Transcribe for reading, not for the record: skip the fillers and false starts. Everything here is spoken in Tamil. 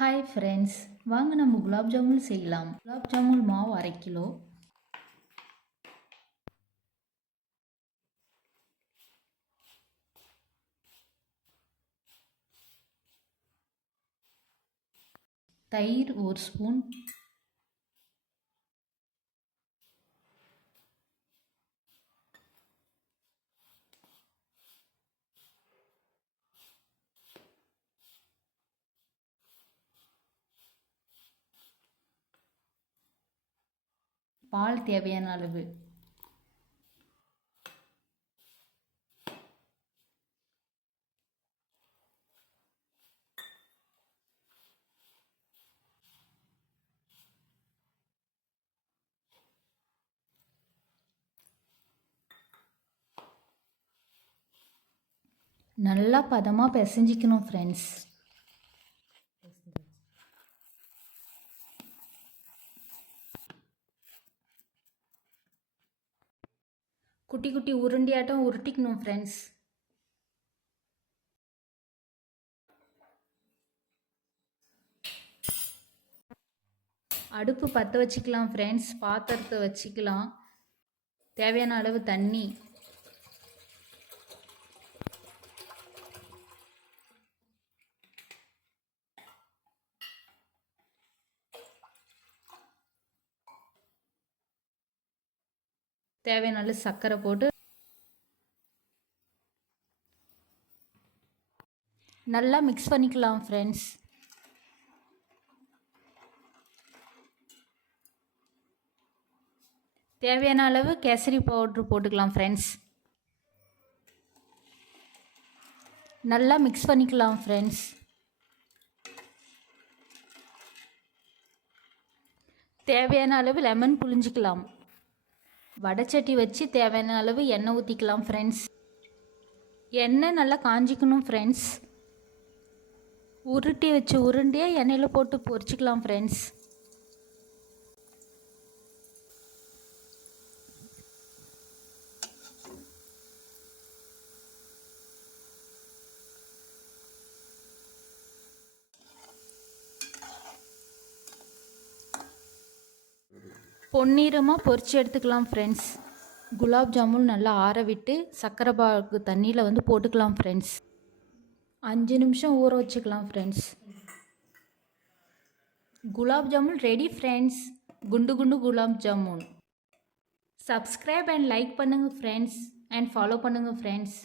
ஹாய் ஃப்ரெண்ட்ஸ், வாங்க நம்ம குலாப் ஜாமுன் செய்யலாம். குலாப் ஜாமுன் மாவு 1/2 கிலோ, தயிர் 1 ஸ்பூன், பால் தேவையான அளவு, நல்லா பதமாக பிசைஞ்சிக்கணும் ஃப்ரெண்ட்ஸ். குட்டி குட்டி உருண்டியாட்டம் உருட்டிக்கணும் ஃப்ரெண்ட்ஸ். அடுப்பு பற்ற வச்சுக்கலாம் ஃப்ரெண்ட்ஸ். பாத்திரத்தை வச்சுக்கலாம். தேவையான அளவு தண்ணி, தேவையான அளவு சர்க்கரை போட்டு நல்லா மிக்ஸ் பண்ணிக்கலாம் ஃப்ரெண்ட்ஸ். தேவையான அளவு கேசரி பவுட்ரு போட்டுக்கலாம் ஃப்ரெண்ட்ஸ். நல்லா மிக்ஸ் பண்ணிக்கலாம் ஃப்ரெண்ட்ஸ். தேவையான அளவு லெமன் புழிஞ்சிக்கலாம். வடைச்சட்டி வச்சு தேவையான அளவு எண்ணெய் ஊற்றிக்கலாம் ஃப்ரெண்ட்ஸ். எண்ணெய் நல்லா காஞ்சிக்கணும் ஃப்ரெண்ட்ஸ். உருட்டி வச்சு உருண்டையாக எண்ணெயில் போட்டு பொரிச்சிக்கலாம் ஃப்ரெண்ட்ஸ். பொன்னிறமாக பொரிச்சு எடுத்துக்கலாம் ஃப்ரெண்ட்ஸ். குலாப் ஜாமுன் நல்லா ஆற விட்டு சர்க்கரை பாகு தண்ணியில் போட்டுக்கலாம் ஃப்ரெண்ட்ஸ். 5 நிமிஷம் ஊற வச்சுக்கலாம் friends. Gulab jamun ready friends. குண்டு குண்டு gulab jamun. Subscribe and like பண்ணுங்கள் ஃப்ரெண்ட்ஸ், அண்ட் ஃபாலோ பண்ணுங்கள் ஃப்ரெண்ட்ஸ்.